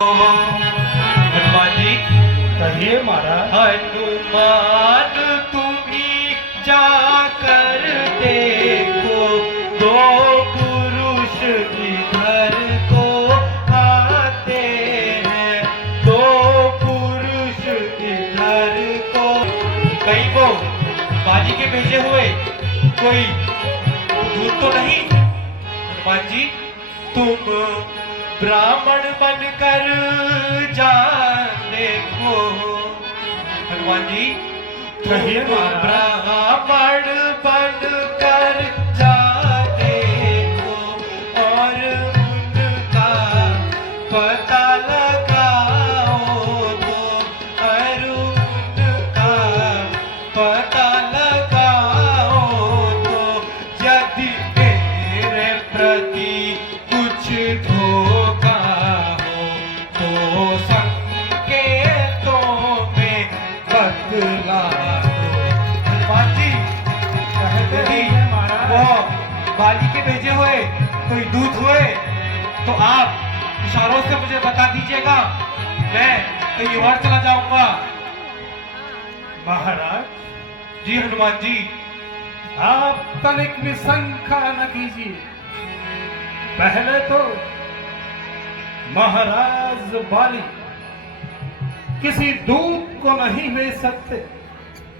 हनुमान जी कहिए महाराज। हनुमान तुम्ही जाकर देखो दो पुरुष इधर को आते हैं, दो पुरुष इधर को। कहीं वो बाजी के भेजे हुए कोई दूत तो नहीं? हनुमान जी तुम ब्राह्मण बनकर जा देखो। हनुमान जी कहिए महाराज। ब्राह्मण बनकर जा देखो और उनका पता लगाओ तो, और उनका पता लगाओ तो, यदि मेरे प्रति कुछ धोखा हो तो संकेतों में बतला दो। हनुमान जी यदि वो बाली के भेजे हुए कोई दूत हुए तो आप इशारों से मुझे बता दीजिएगा, मैं कहीं और चला जाऊंगा। महाराज जी हनुमान जी। आप तनिक भी शंका न कीजिए। पहले तो महाराज बाली किसी दूत को नहीं भेज सकते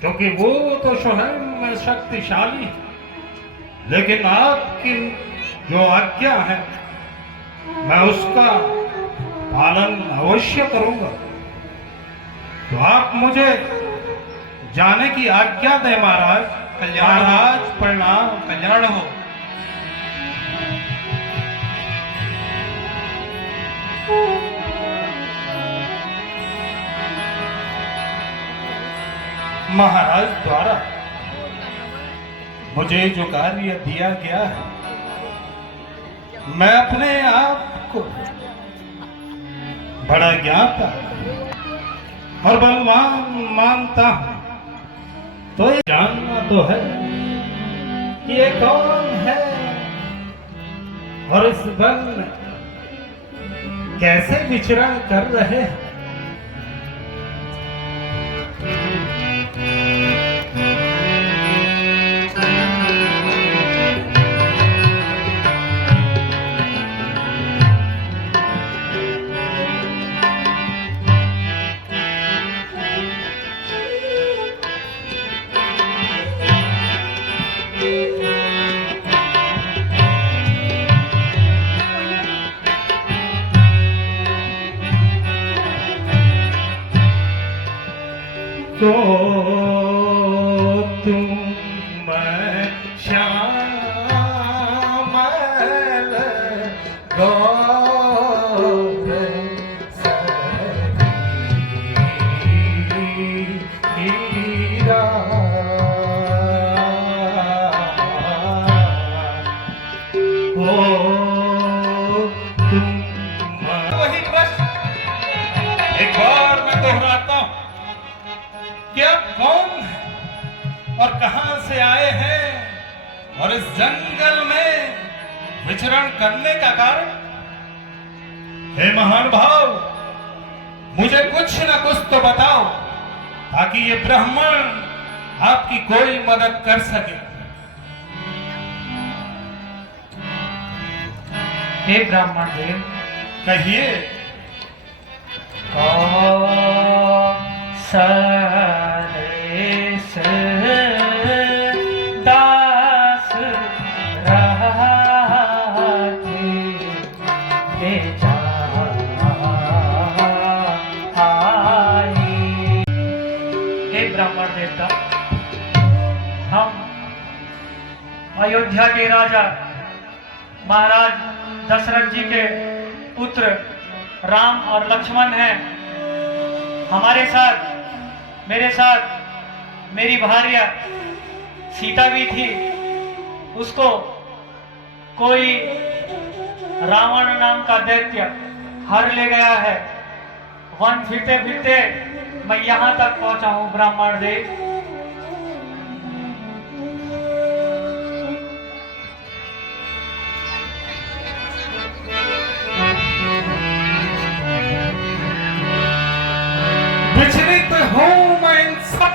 क्योंकि वो तो स्वयं शक्तिशाली है, लेकिन आपकी जो आज्ञा है मैं उसका पालन अवश्य करूंगा। तो आप मुझे जाने की आज्ञा दें महाराज। महाराज प्रणाम। कल्याण हो। महाराज द्वारा मुझे जो कार्य दिया गया है मैं अपने आप को बड़ा ज्ञाता और बलवान मानता हूं, तो ये जानना तो है कि ये कौन है और इस वन में कैसे विचरण कर रहे हैं। तो तुम श्यामल गौर हीरा हो तुम। वही प्रश्न एक बार मैं दोहराता हूं कि आप कौन हैं और कहां से आए हैं और इस जंगल में विचरण करने का कारण। हे महान भाव, मुझे कुछ न कुछ तो बताओ ताकि ये ब्राह्मण आपकी कोई मदद कर सके। हे ब्राह्मण देव कहिए। सरेस दास राखे आई। हे ब्राह्मण देवता, हम अयोध्या के राजा महाराज दशरथ जी के पुत्र राम और लक्ष्मण हैं। हमारे साथ, मेरे साथ मेरी भार्या सीता भी थी। उसको कोई रावण नाम का दैत्य हर ले गया है। वन फिरते फिरते मैं यहाँ तक पहुंचा हूँ ब्राह्मण देव।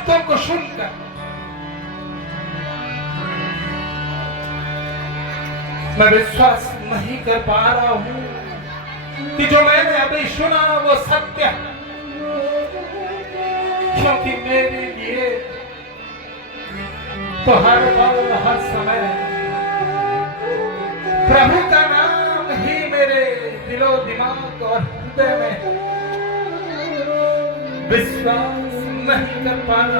शब्दों को सुनकर मैं विश्वास नहीं कर पा रहा हूं कि जो मैंने अभी सुना वो सत्य है, क्योंकि मेरे लिए तो हर पल हर समय प्रभु का नाम ही मेरे दिलो दिमाग और हृदय में विश्वास नहीं कर पाना।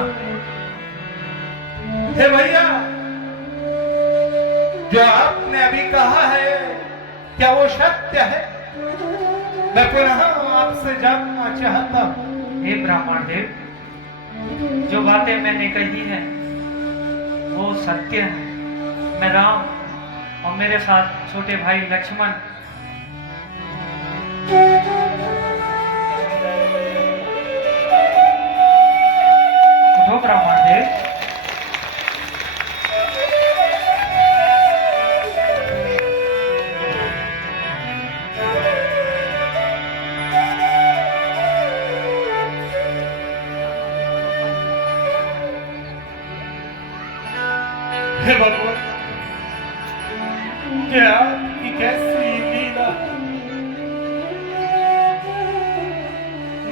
हे भैया, जो आपने अभी कहा है क्या वो सत्य है? मैं पुनः आपसे जानना चाहता हूं। हे ब्राह्मण देव, जो बातें मैंने कही है वो सत्य है। मैं राम और मेरे साथ छोटे भाई लक्ष्मण उठो ब्राह्मण देव। हे भगवान, क्या आपकी कैसी लीला!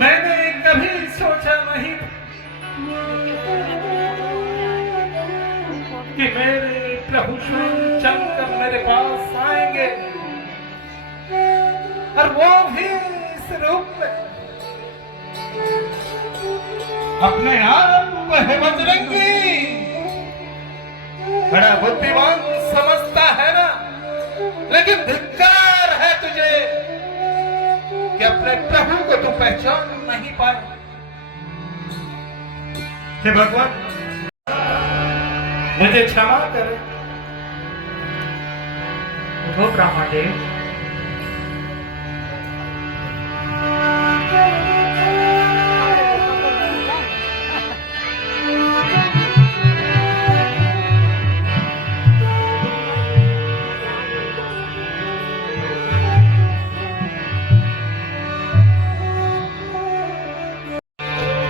मैंने कभी सोचा नहीं कि मेरे प्रभु स्वयं चलकर मेरे पास आएंगे, और वो भी इस रूप में। अपने आप को है बजरंगी बड़ा बुद्धिमान समझता है ना, लेकिन धिक्कार है तुझे कि अपने प्रभु को तू पहचान नहीं पाए। हे भगवान, मुझे क्षमा करे। उठो ब्राह्मण देव।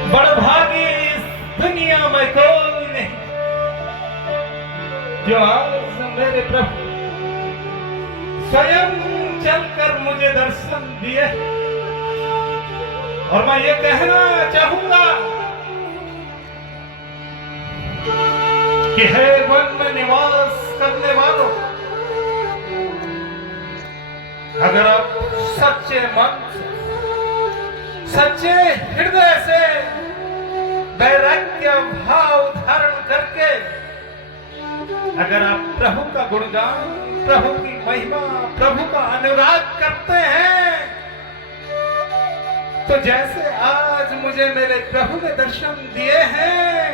बड़भागी इस दुनिया में कोई नहीं जो आज मेरे प्रभु स्वयं चलकर मुझे दर्शन दिए। और मैं ये कहना चाहूंगा कि हे वन में निवास करने वालों, अगर आप सच्चे मन से, सच्चे हृदय से वैराग्य भाव धारण करके अगर आप प्रभु का गुणगान, प्रभु की महिमा, प्रभु का अनुराग करते हैं, तो जैसे आज मुझे मेरे प्रभु ने दर्शन दिए हैं,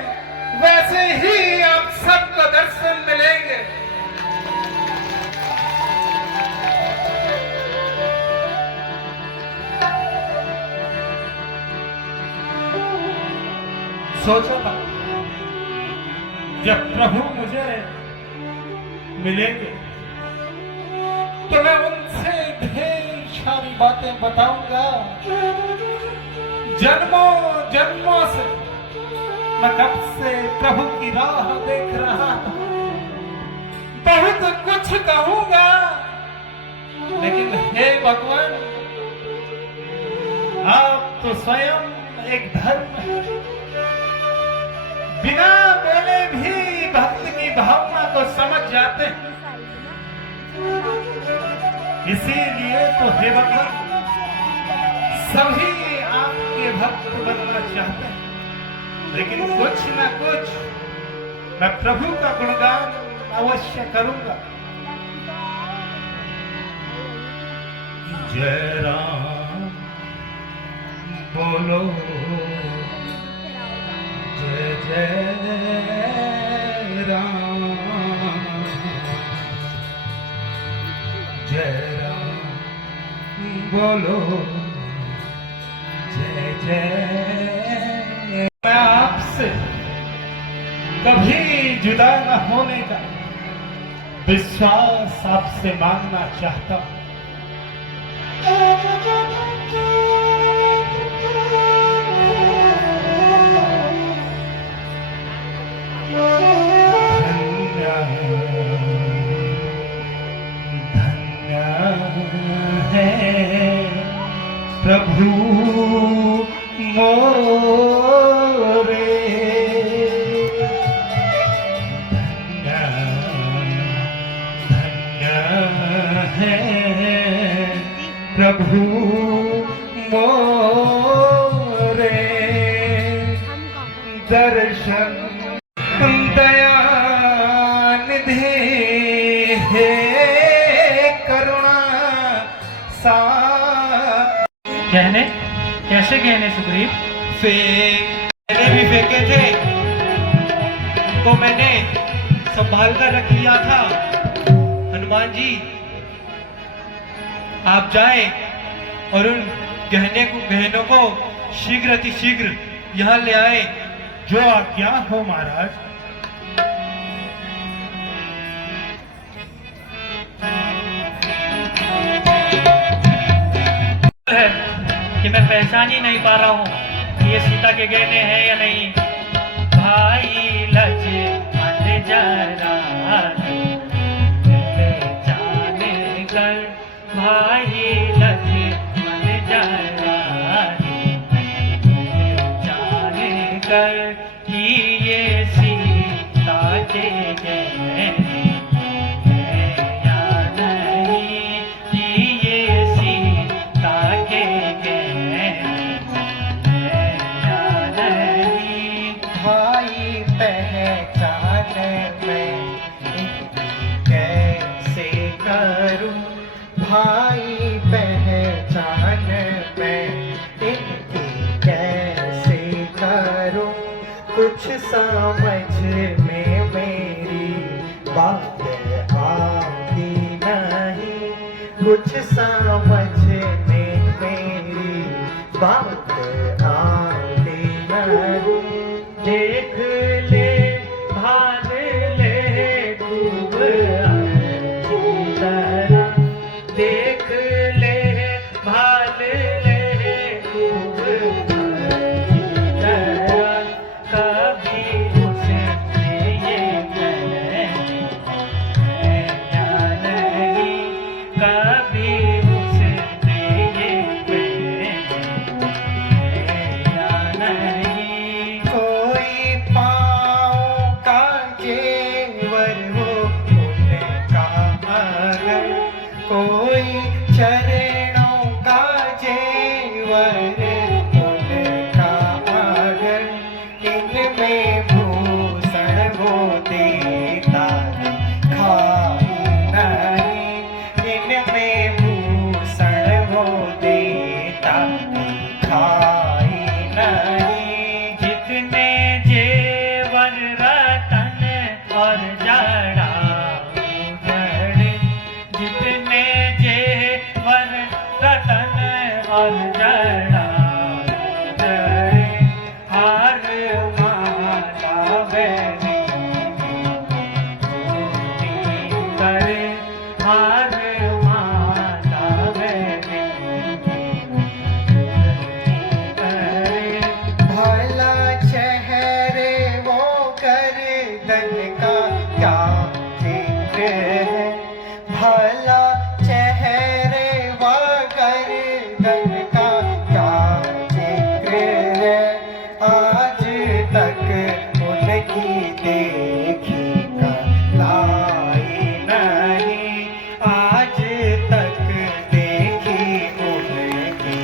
वैसे ही आप सबको दर्शन मिलेंगे। सोचा था जब प्रभु मुझे मिलेंगे तो मैं उनसे ढेर सारी बातें बताऊंगा। जन्मों जन्मों से मैं कब से प्रभु की राह देख रहा था, बहुत कुछ कहूंगा, लेकिन हे भगवान, आप तो स्वयं एक धर्म बिना बोले भी भक्त की भावना को समझ जाते हैं। इसीलिए तो हे भगवान, सभी आपके भक्त बनना चाहते हैं, लेकिन कुछ न कुछ मैं प्रभु का गुणगान अवश्य करूंगा। जय राम बोलो, जय जय राम, जय राम बोलो, जय जय। मैं आपसे कभी जुदा न होने का विश्वास आपसे मांगना चाहता हूं। प्रभु मोरे। धन्य धन्य है प्रभु मोरे, दर्शन दया निधि है करुणा सा। गहने कैसे गहने सुग्रीव? मैंने भी फेंके थे तो मैंने संभाल कर रख लिया था। हनुमान जी आप जाएं और उन गहनों को शीघ्र अतिशीघ्र यहाँ ले आए। जो आज्ञा हो महाराज। है कि मैं पहचान ही नहीं पा रहा हूँ कि ये सीता के गहने हैं या नहीं। भाई लक्ष्मण जरा पहचाने कर, भाई लक्ष्मण जरा पहचाने कर कि ये सीता के गहने हैं या नहीं, कि ये सीता के गहने हैं या नहीं। भाई पहचान मैं कैसे करूं, भाई पहचान मैं इनकी कैसे करूं। कुछ समझ में मेरी बात आती नहीं, कुछ समझ में मेरी बात आती नहीं। देख ले भाल ले खूब अच्छी तरह, देख ले भाल ले खूब अच्छी तरह। कभी उसने ये कहने हैं या नहीं, कभी उसने ये कहने हैं या नहीं। कोई पाँव का जेवर हो उनका अगर, कोई चरणों का जेवर उनका अगर, इनमें भूषण वो देता खाई नहीं, इनमें भूषण वो देता खाई नहीं। जितने जेवर रतन और जड़ा उजड़े, जितने जेवर रतन और जड़ा उजड़े, हार माला बेनी करे, हार माला बेनी करे। भला चेहरे वो गर्दन का क्या जिक्र है, भला चेहरे वो गर्दन का क्या जिक्र है। आज तक उनकी देखी लाई नहीं, आज तक देखी उनकी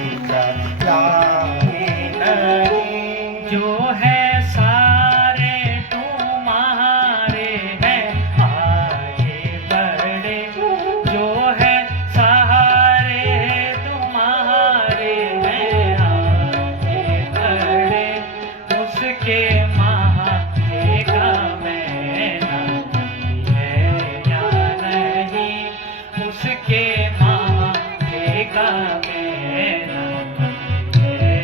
लाई नहीं। जो है सारे तुम्हारे हैं आगे बढ़े, जो है सारे तुम्हारे हैं आगे बढ़े। उसके माथे का मैना है या नहीं, उसके माथे का मैना है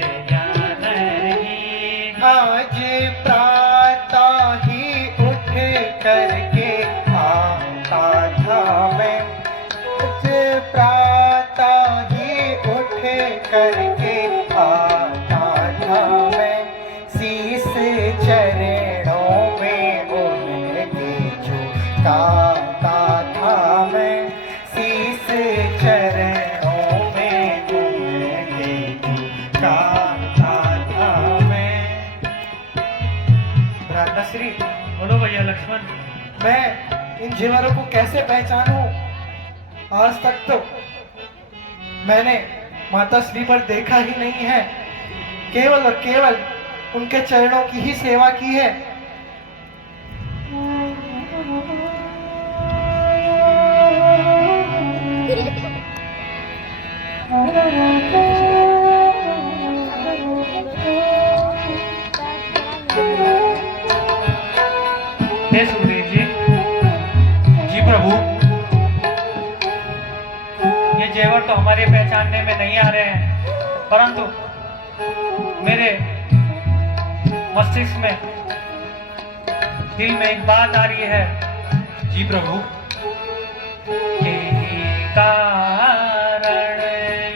जानता था मैं। भ्राताश्री, बोलो भैया लक्ष्मण। मैं इन जेवरों को कैसे पहचानूं? आज तक तो मैंने माता श्री पर देखा ही नहीं है, केवल और केवल उनके चरणों की ही सेवा की है। हे सुखदेव जी। जी प्रभु। ये जेवर तो हमारे पहचानने में नहीं आ रहे हैं, परंतु मेरे मस्तिष्क में, दिल में एक बात आ रही है। जी प्रभु। यही कारण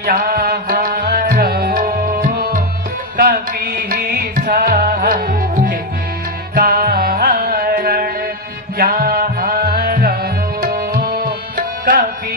यहाँ रहो कभी साथ, यही कारण यहाँ रहो कभी